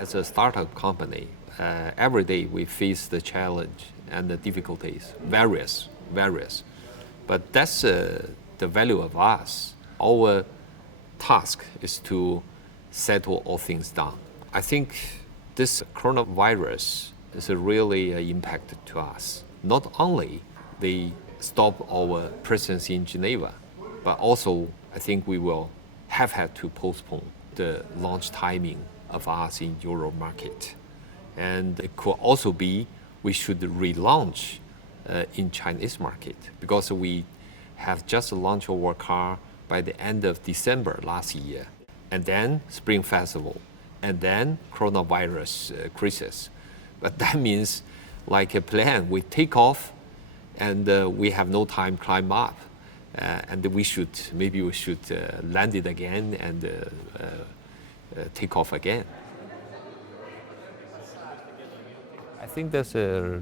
as a startup company, every day we face the challenge and the difficulties, various. But that's the value of us. Our task is to settle all things down. I think this coronavirus is a really impact to us. Not only they stop our presence in Geneva, but also I think we will have had to postpone the launch timing of us in Euro market. And it could also be we should relaunch in Chinese market because we have just launched our car by the end of December last year. And then Spring Festival, and then coronavirus crisis. But that means like a plane, we take off and we have no time climb up. And we should land it again and take off again. I think that's a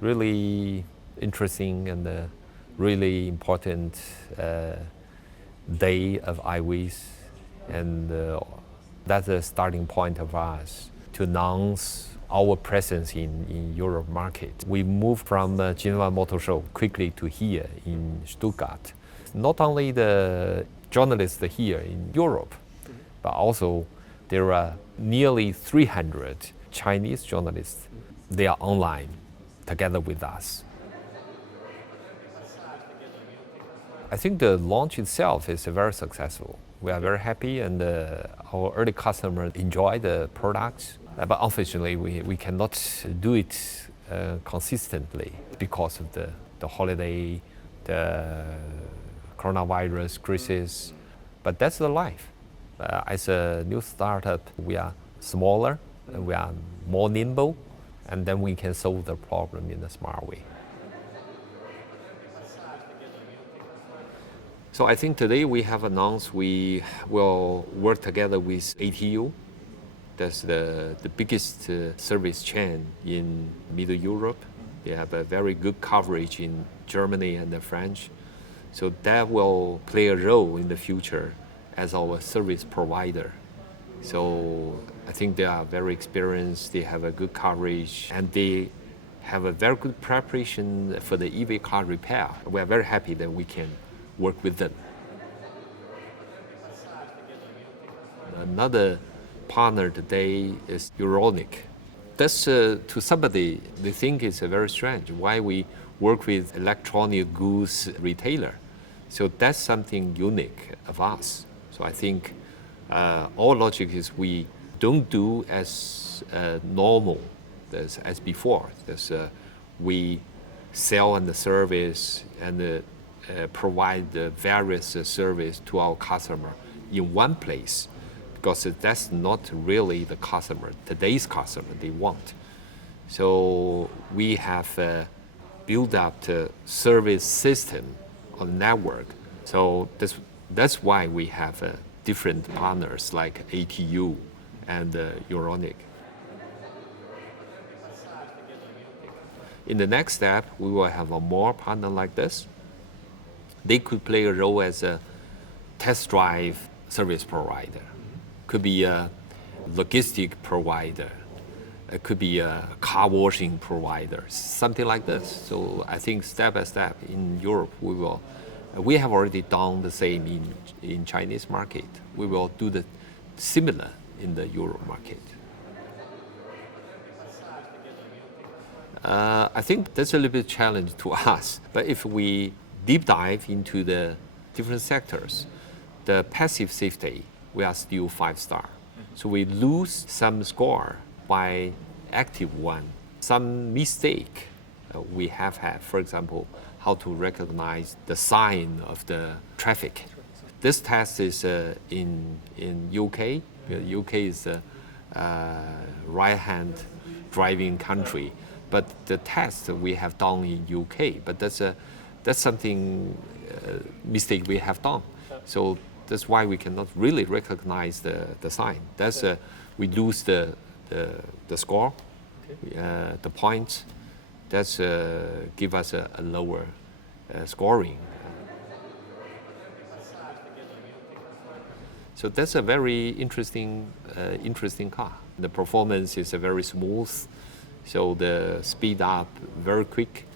really interesting and really important day of AIWAYS, and that's the starting point of us to announce our presence in Europe market. We moved from the Geneva Motor Show quickly to here in Stuttgart. Not only the journalists here in Europe, but also there are nearly 300 Chinese journalists. They are online together with us. I think the launch itself is very successful. We are very happy, and our early customers enjoy the products. But unfortunately, we cannot do it consistently because of the holiday, the coronavirus crisis. But that's the life. As a new startup, we are smaller, and we are more nimble, and then we can solve the problem in a smart way. So I think today we have announced we will work together with ATU. That's the biggest service chain in Middle Europe. They have a very good coverage in Germany and the French. So that will play a role in the future as our service provider. So I think they are very experienced, they have a good coverage, and they have a very good preparation for the EV car repair. We are very happy that we can work with them. Another partner today is Euronic. That's to somebody, they think it's very strange why we work with electronic goods retailer. So that's something unique of us. So I think our logic is we don't do as normal as before. We sell and service and provide the various service to our customer in one place, because that's not really the customer, today's customer they want. So we have built up the service system on network. So that's why we have different partners like ATU and Euronic. In the next step, we will have a more partner like this. They could play a role as a test drive service provider. Could be a logistic provider. It could be a car washing provider, something like this. So I think step by step in Europe, we have already done the same in Chinese market. We will do the similar in the Euro market. I think that's a little bit challenge to us. But if we deep dive into the different sectors, the passive safety, we are still 5-star. So we lose some score by active one. Some mistake we have had, for example, how to recognize the sign of the traffic. This test is in UK. UK is a right-hand driving country, but the test we have done in UK. But that's something mistake we have done. So that's why we cannot really recognize the sign. That's we lose the score, the points. That's give us a lower So that's a very interesting car. The performance is very smooth, so the speed up very quick.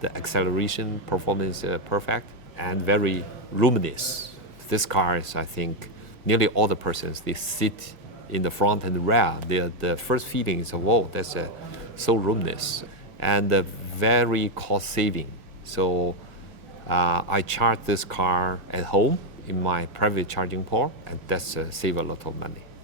The acceleration performance perfect and very luminous. This car is, I think, nearly all the persons, they sit in the front and rear. The first feeling is, whoa, that's so luminous and very cost saving. So I charge this car at home in my private charging port, and that's save a lot of money.